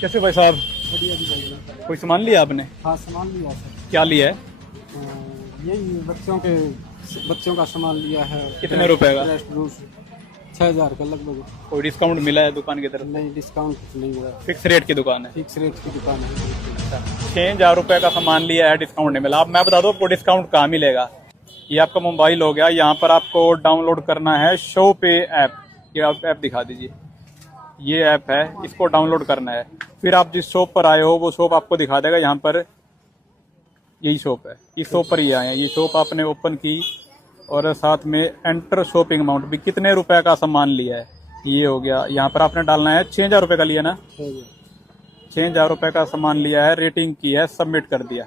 कैसे भाई साहब? बढ़िया जी बढ़िया। कोई सामान लिया आपने? हाँ सामान लिया सर। क्या लिया है? यही बच्चों का सामान लिया है। कितने रुपए का? रेस्ट ब्रूस 6,000 का लगभग। कोई डिस्काउंट मिला है दुकान की तरफ से? नहीं डिस्काउंट कुछ नहीं हुआ। फिक्स रेट की दुकान है? फिक्स रेट की दुकान है। 6,000 रुपए का सामान लिया है, डिस्काउंट नहीं मिला। अब मैं बता दूं आपको डिस्काउंट कहाँ मिलेगा। ये आपका मोबाइल हो गया, यहाँ पर आपको डाउनलोड करना है शॉपे ऐप। ये आप ऐप दिखा दीजिए। ये ऐप है, इसको डाउनलोड करना है। फिर आप जिस शॉप पर आए हो वो शॉप आपको दिखा देगा। यहाँ पर यही शॉप है, इस शॉप पर ही आए हैं। ये शॉप आपने ओपन की और साथ में एंटर शॉपिंग अमाउंट भी, कितने रुपए का सामान लिया है ये हो गया। यहाँ पर आपने डालना है 6,000 रुपए का लिया ना, 6,000 रुपए का सामान लिया है, रेटिंग की है, सबमिट कर दिया।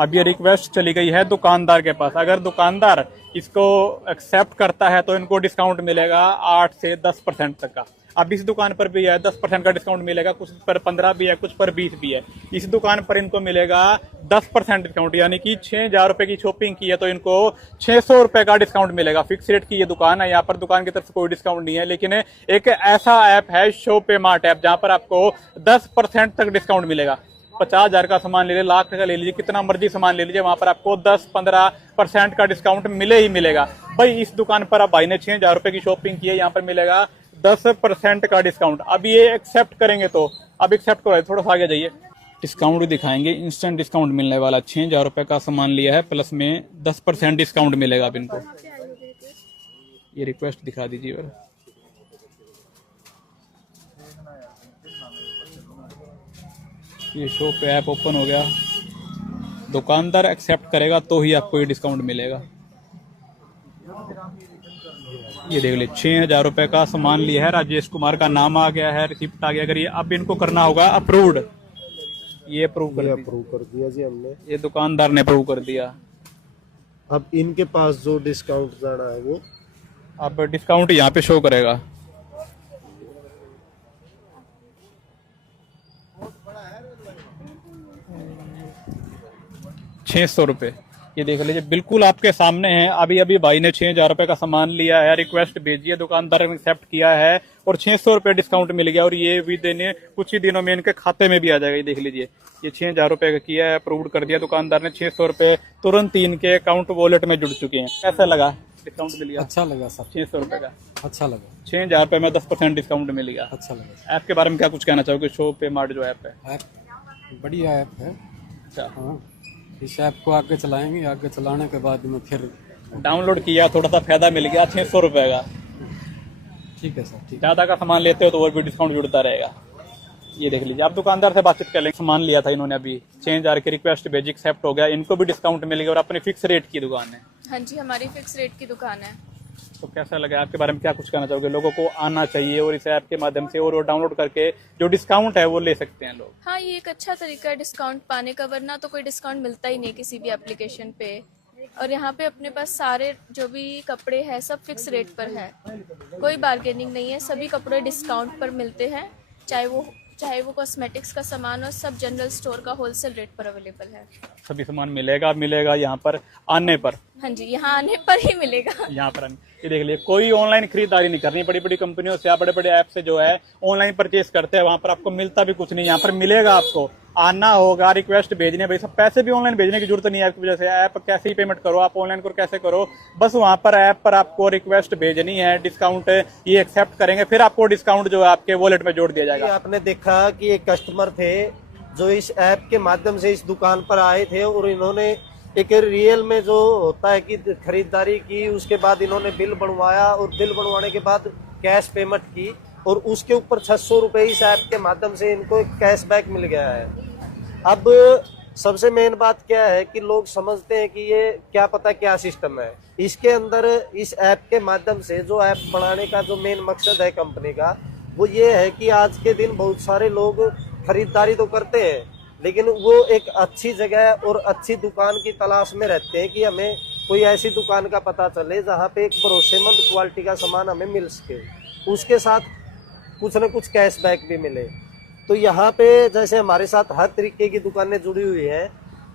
अब ये रिक्वेस्ट चली गई है दुकानदार के पास। अगर दुकानदार इसको एक्सेप्ट करता है तो इनको डिस्काउंट मिलेगा 8 से 10% तक का। अब इस दुकान पर भी है 10% का डिस्काउंट मिलेगा, कुछ पर 15 भी है, कुछ पर 20 भी है। इस दुकान पर इनको मिलेगा 10% डिस्काउंट, यानी कि 6,000 रुपए की शॉपिंग की है तो इनको 600 रुपए का डिस्काउंट मिलेगा। फिक्स रेट की ये दुकान है, यहाँ पर दुकान की तरफ से कोई डिस्काउंट नहीं है। लेकिन एक ऐसा ऐप है शॉपे मार्ट ऐप, जहाँ पर आपको 10% तक डिस्काउंट मिलेगा। 50,000 का सामान ले लीजिए, लाख का ले लीजिए, कितना मर्जी सामान ले लीजिए, वहां पर आपको 10-15% का डिस्काउंट मिले ही मिलेगा। भाई इस दुकान पर अब भाई ने 6,000 रुपए की शॉपिंग की है, यहाँ पर मिलेगा 10% का डिस्काउंट। अब ये एक्सेप्ट करेंगे तो अब एक्सेप्ट करो, थोड़ा सा आगे जाइए। डिस्काउंट भी दिखाएंगे, इंस्टेंट डिस्काउंट मिलने वाला। 6,000 रुपए का सामान लिया है, प्लस में 10% डिस्काउंट मिलेगा अब इनको। ये रिक्वेस्ट दिखा दीजिए। और ये शॉप पे ऐप ओपन हो गया। दुकानदार एक्सेप्ट करेगा तो ही आपको ये डिस्काउंट मिलेगा। ये देख लीजिए, 6,000 रुपए का सामान लिया है, राजेश कुमार का नाम आ गया है, रिसिप्ट आ गया। अगर ये अब इनको करना होगा अप्रूव्ड, ये अप्रूव कर दिया जी हमने। ये दुकानदार ने अप्रूव कर दिया। अब इनके पास जो डिस्काउंट जाना है वो अब डिस्काउंट यहाँ पे शो करेगा। ₹600। ये देख लीजिए, बिल्कुल आपके सामने है। अभी अभी भाई ने 6,000 रुपए का सामान लिया है, रिक्वेस्ट भेजी है, दुकानदार ने एक्सेप्ट किया है और 600 रुपए डिस्काउंट मिल गया। और ये भी देने कुछ ही दिनों में इनके खाते में भी आ जाएगा। ये देख लीजिए, ये 6,000 रुपए का किया है, अप्रूव कर दिया दुकानदार ने। 600 रुपए तुरंत ही इनके अकाउंट वॉलेट में जुड़ चुके हैं। कैसा लगा? डिस्काउंट मिल गया। अच्छा लगा सर। 600 रुपए का अच्छा लगा। 6,000 रुपए में 10% डिस्काउंट मिल गया। अच्छा लगा। ऐप के बारे में क्या कुछ कहना चाहोगे? शॉपे मार्ट जो ऐप है, ऐप बढ़िया ऐप है। अच्छा, हाँ इस ऐप को आगे चलाएंगे, आगे चलाने के बाद में फिर डाउनलोड किया, थोड़ा सा फायदा मिल गया 600 रुपए का। ठीक है सर। ठीक ज्यादा का सामान लेते हो तो और भी डिस्काउंट जुड़ता रहेगा। ये देख लीजिए, आप दुकानदार से बातचीत कर लेंगे। सामान लिया था इन्होंने, अभी 6,000 की रिक्वेस्ट भेजी, एक्सेप्ट हो गया, इनको भी डिस्काउंट मिलेगा। और अपनी फिक्स रेट की दुकान है। हाँ जी, हमारी फिक्स रेट की दुकान है। तो कैसा लगा? आपके बारे में क्या कुछ कहना चाहोगे? लोगों को आना चाहिए और इस ऐप के माध्यम से और डाउनलोड करके जो डिस्काउंट है वो ले सकते हैं लोग। हाँ ये एक अच्छा तरीका है डिस्काउंट पाने का, वरना तो कोई डिस्काउंट मिलता ही नहीं किसी भी एप्लीकेशन पे। और यहाँ पे अपने पास सारे जो भी कपड़े हैं सब फिक्स रेट पर है, कोई बार्गेनिंग नहीं है। सभी कपड़े डिस्काउंट पर मिलते हैं, चाहे वो कॉस्मेटिक्स का सामान हो, सब जनरल स्टोर का होलसेल रेट पर अवेलेबल है। सभी सामान मिलेगा यहाँ पर आने पर। हाँ जी, यहाँ आने पर ही मिलेगा। यहाँ पर ये देख लिए, कोई ऑनलाइन खरीदारी नहीं करनी। बड़ी बड़ी कंपनियों से या बड़े बड़े ऐप से जो है ऑनलाइन परचेज करते हैं, वहां पर आपको मिलता भी कुछ नहीं, यहाँ पर मिलेगा। आपको आना होगा, रिक्वेस्ट भेजने, भाई सब पैसे भी ऑनलाइन भेजने की जरूरत नहीं है। आपकी वजह से ऐप कैसे ही पेमेंट करो, आप ऑनलाइन करो कैसे करो, बस वहां पर ऐप पर आपको रिक्वेस्ट भेजनी है, डिस्काउंट ये एक्सेप्ट करेंगे, फिर आपको डिस्काउंट जो है आपके वॉलेट में जोड़ दिया जाएगा। आपने देखा कि एक कस्टमर थे जो इस ऐप के माध्यम से इस दुकान पर आए थे और इन्होंने एक रियल में जो होता है कि खरीदारी की, उसके बाद इन्होंने बिल बनवाया और बिल बनवाने के बाद कैश पेमेंट की और उसके ऊपर 600 रुपए इस ऐप के माध्यम से इनको एक कैशबैक मिल गया है। अब सबसे मेन बात क्या है कि लोग समझते हैं कि ये क्या पता क्या सिस्टम है। इसके अंदर इस ऐप के माध्यम से जो ऐप बनाने का जो मेन मकसद है कंपनी का, वो ये है कि आज के दिन बहुत सारे लोग खरीदारी तो करते हैं लेकिन वो एक अच्छी जगह और अच्छी दुकान की तलाश में रहते हैं कि हमें कोई ऐसी दुकान का पता चले जहाँ पे एक भरोसेमंद क्वालिटी का सामान हमें मिल सके, उसके साथ कुछ न कुछ कैशबैक भी मिले। तो यहाँ पे जैसे हमारे साथ हर तरीके की दुकानें जुड़ी हुई हैं,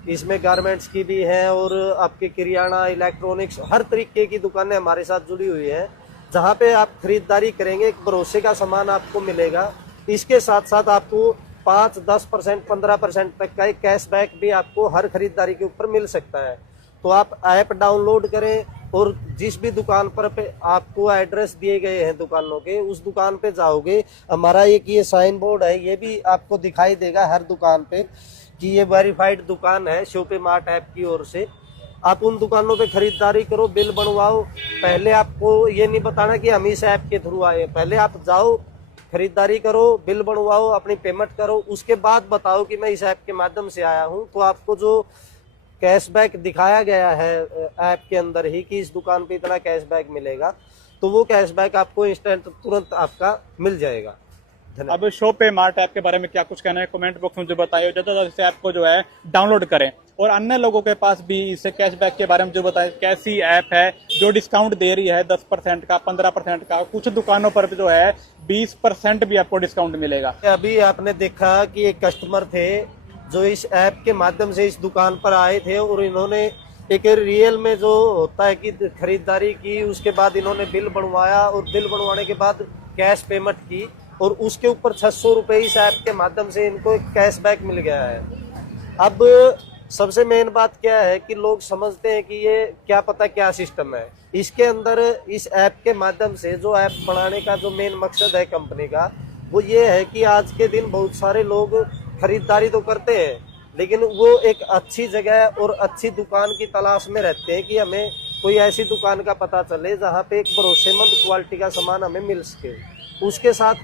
इसमें गारमेंट्स की भी हैं और आपके किराना, इलेक्ट्रॉनिक्स, हर तरीके की दुकानें हमारे साथ जुड़ी हुई हैं, जहाँ पे आप खरीदारी करेंगे एक भरोसे का सामान आपको मिलेगा। इसके साथ साथ आपको 5-10%, 15% तक का एक कैशबैक भी आपको हर खरीदारी के ऊपर मिल सकता है। तो आप ऐप डाउनलोड करें और जिस भी दुकान पर पे आपको एड्रेस दिए गए हैं दुकानों के, उस दुकान पे जाओगे। हमारा एक ये साइन बोर्ड है, ये भी आपको दिखाई देगा हर दुकान पे कि ये वेरीफाइड दुकान है शॉपे मार्ट ऐप की ओर से। आप उन दुकानों पे खरीदारी करो, बिल बनवाओ। पहले आपको ये नहीं बताना कि हम इस ऐप के थ्रू आए, पहले आप जाओ, खरीदारी करो, बिल बनवाओ, अपनी पेमेंट करो, उसके बाद बताओ कि मैं इस ऐप के माध्यम से आया हूँ। तो आपको जो कैशबैक दिखाया गया है ऐप के अंदर ही कि इस दुकान पे इतना कैशबैक मिलेगा, तो वो कैशबैक आपको इंस्टेंट तुरंत आपका मिल जाएगा। अब शॉपे मार्ट ऐप के बारे में क्या कुछ कहना है, कमेंट बॉक्स में जो बताइए। ज़्यादा इस ऐप को जो है डाउनलोड करें और अन्य लोगों के पास भी इसे कैशबैक के बारे में जो बताएं, कैसी ऐप है जो डिस्काउंट दे रही है 10% का, 15% का, कुछ दुकानों पर जो है 20% भी आपको डिस्काउंट मिलेगा। अभी आपने देखा कि एक कस्टमर थे जो इस ऐप के माध्यम से इस दुकान पर आए थे और इन्होंने एक रियल में जो होता है कि खरीदारी की, उसके बाद इन्होंने बिल बनवाया और बिल बनवाने के बाद कैश पेमेंट की और उसके ऊपर 600 रुपये इस ऐप के माध्यम से इनको एक कैशबैक मिल गया है। अब सबसे मेन बात क्या है कि लोग समझते हैं कि ये क्या पता क्या सिस्टम है। इसके अंदर इस ऐप के माध्यम से जो ऐप बनाने का जो मेन मकसद है कंपनी का, वो ये है कि आज के दिन बहुत सारे लोग खरीदारी तो करते हैं, लेकिन वो एक अच्छी जगह और अच्छी दुकान की तलाश में रहते हैं कि हमें कोई ऐसी दुकान का पता चले जहाँ पे एक भरोसेमंद क्वालिटी का सामान हमें मिल सके, उसके साथ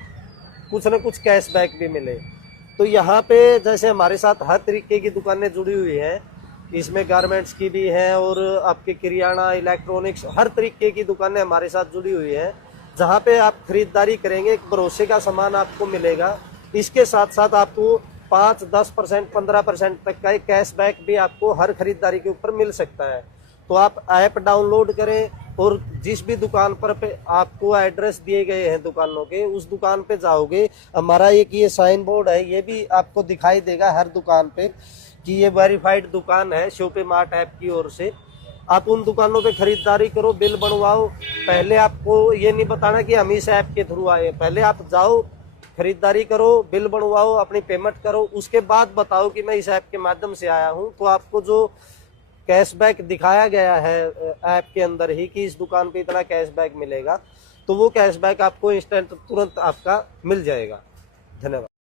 कुछ न कुछ कैशबैक भी मिले। तो यहाँ पे जैसे हमारे साथ हर तरीके की दुकानें जुड़ी हुई हैं, इसमें गारमेंट्स की भी हैं और आपके किराना, इलेक्ट्रॉनिक्स, हर तरीके की दुकानें हमारे साथ जुड़ी हुई हैं, जहाँ पे आप खरीदारी करेंगे एक भरोसे का सामान आपको मिलेगा। इसके साथ साथ आपको 5-10%, 15% तक का एक कैशबैक भी आपको हर खरीदारी के ऊपर मिल सकता है। तो आप ऐप डाउनलोड करें और जिस भी दुकान पर पे आपको एड्रेस दिए गए हैं दुकानों के, उस दुकान पे जाओगे। हमारा एक ये साइन बोर्ड है, ये भी आपको दिखाई देगा हर दुकान पे कि ये वेरीफाइड दुकान है शॉपे मार्ट ऐप की ओर से। आप उन दुकानों पे खरीदारी करो, बिल बनवाओ। पहले आपको ये नहीं बताना कि हम इस ऐप के थ्रू आए, पहले आप जाओ, खरीदारी करो, बिल बनवाओ, अपनी पेमेंट करो, उसके बाद बताओ कि मैं इस ऐप के माध्यम से आया हूँ। तो आपको जो कैशबैक दिखाया गया है ऐप के अंदर ही कि इस दुकान पे इतना कैशबैक मिलेगा, तो वो कैशबैक आपको इंस्टेंट तुरंत आपका मिल जाएगा। धन्यवाद।